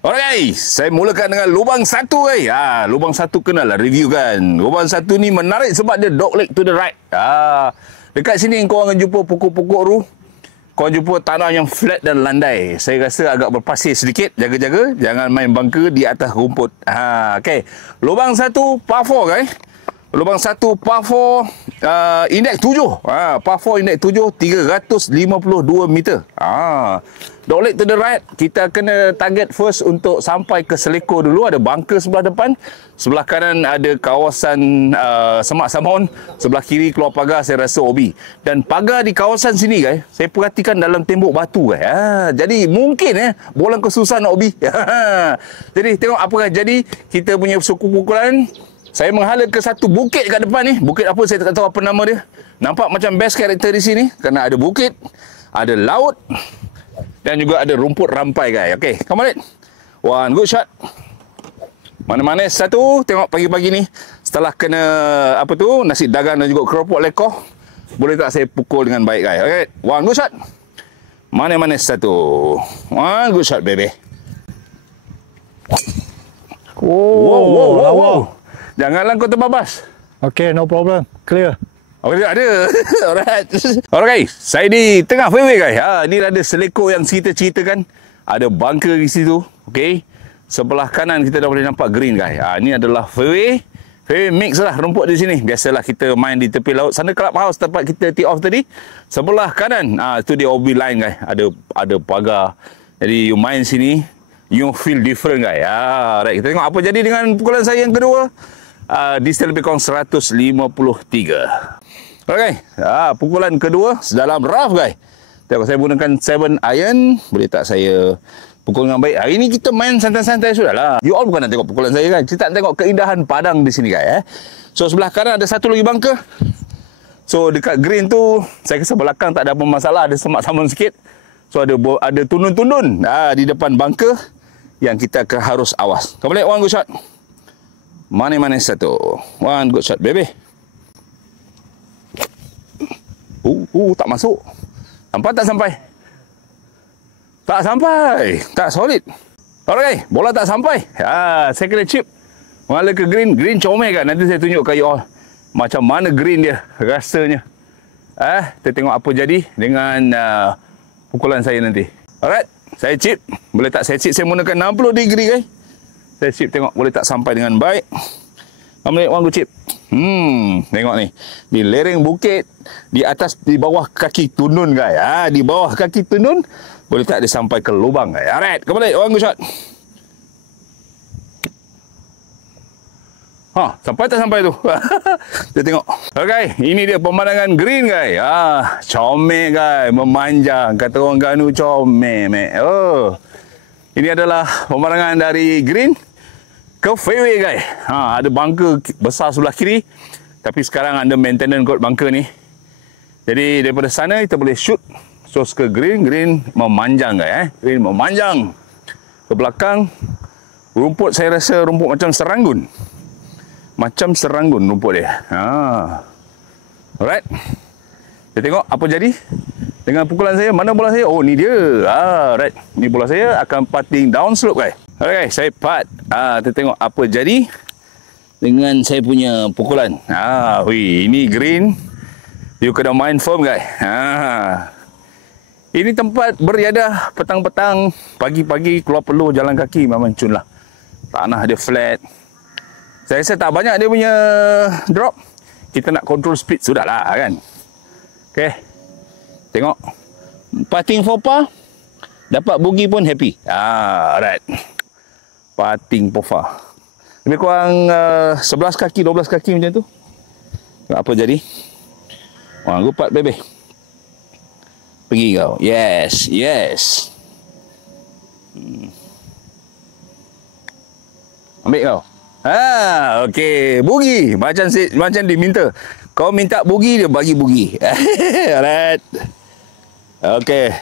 Alright guys, saya mulakan dengan lubang satu guys. Lubang satu kenalah review kan. Lubang satu ni menarik sebab dia dog leg to the right. Dekat sini kau akan jumpa pokok-pokok tu. Kau jumpa tanah yang flat dan landai. Saya rasa agak berpasir sedikit. Jaga-jaga, jangan main bangka di atas rumput. Okey. Lubang satu par 4 guys. Lubang satu par 4 indeks 7. Par 4 indeks 7 352 meter. Dog leg to the right, kita kena target first untuk sampai ke selekor dulu. Ada bunker sebelah depan. Sebelah kanan ada kawasan semak samun. Sebelah kiri keluar pagar saya rasa OB. Dan pagar di kawasan sini guys, saya perhatikan dalam tembok batu guys. Jadi mungkin bola kau susah nak OB. Jadi tengok apakah jadi kita punya suku pukulan. Saya menghala ke satu bukit kat depan ni. Bukit apa saya tak tahu apa nama dia. Nampak macam best character di sini kerana ada bukit, ada laut dan juga ada rumput rampai guys. Okey, come on it. One good shot. Mana-mana satu. Tengok pagi-pagi ni setelah kena apa tu nasi dagang dan juga keropok lekoh, boleh tak saya pukul dengan baik guys. Okey, one good shot. Mana-mana satu. One good shot baby. Wow. Janganlah kau terbabas. Okay, no problem. Clear. Okay, ada. Alright. Alright guys, saya di tengah fairway guys. Ni ada selekor yang kita ceritakan. Ada bunker di situ. Okay. Sebelah kanan kita dah boleh nampak green guys. Ni adalah fairway. Fairway mix lah rumput di sini. Biasalah kita main di tepi laut. Sana clubhouse tempat kita tee off tadi. Sebelah kanan, itu dia OB line guys. Ada pagar. Jadi you main sini, you feel different guys. Alright, kita tengok apa jadi dengan pukulan saya yang kedua. Distance lebih kurang 153. Okay, pukulan kedua dalam rough guys. Tengok saya gunakan 7 iron. Boleh tak saya pukul dengan baik? Hari ni kita main santai-santai sudah lah. You all bukan nak tengok pukulan saya kan. Kita nak tengok keindahan padang di sini guys. So sebelah kanan ada satu lagi bunker. So dekat green tu saya rasa belakang tak ada apa masalah. Ada semak samun sikit. So ada tundun-tundun di depan bunker yang kita harus awas. Kau boleh one good shot. Mana-mana satu. One good shot, baby. Tak masuk. Sampai tak sampai? Tak sampai. Tak solid. Alright, bola tak sampai. Saya kena chip. Mengalir ke green. Green comel kan. Nanti saya tunjuk ke you all macam mana green dia rasanya. Kita tengok apa jadi dengan pukulan saya nanti. Alright, saya chip. Boleh tak saya chip? Saya menggunakan 60 degree guys. Saya chip tengok boleh tak sampai dengan baik. Ambil one good chip. Tengok ni. Di lereng bukit, di atas, di bawah kaki tundun guys. Di bawah kaki tundun boleh tak dia sampai ke lubang guys. Alright, kembali one good shot. Sampai tak sampai tu? Kita tengok. Okay, ini dia pemandangan green guys. Comel guys, memanjang. Kata orang Ganu comel, ini adalah pemandangan dari green ke fairway guys. Ada bunker besar sebelah kiri. Tapi sekarang ada maintenance kot bunker ni. Jadi daripada sana kita boleh shoot source ke green. Green memanjang guys. Green memanjang. Ke belakang rumput saya rasa rumput macam seranggun. Macam seranggun rumput dia. Alright. Kita tengok apa jadi dengan pukulan saya. Mana bola saya? Oh, ni dia. Right. Ni bola saya akan putting down slope guys. Alright guys, saya putt. Kita tengok apa jadi dengan saya punya pukulan. Ini green. You kena main firm guys. Ini tempat beriadah petang-petang, pagi-pagi keluar peluh jalan kaki memang cun lah. Tanah dia flat. Saya rasa tak banyak dia punya drop. Kita nak control speed sudahlah kan. Okay. Tengok. Putting for par. Dapat bogey pun happy. Alright. Putting for par. Lebih kurang 11 kaki, 12 kaki macam tu. Tengok apa jadi. Good putt baby. Pergi kau. Yes. Ambil kau. Okey. Bogey. Macam diminta. Kau minta bogey, dia bagi bogey. Alright. Okey.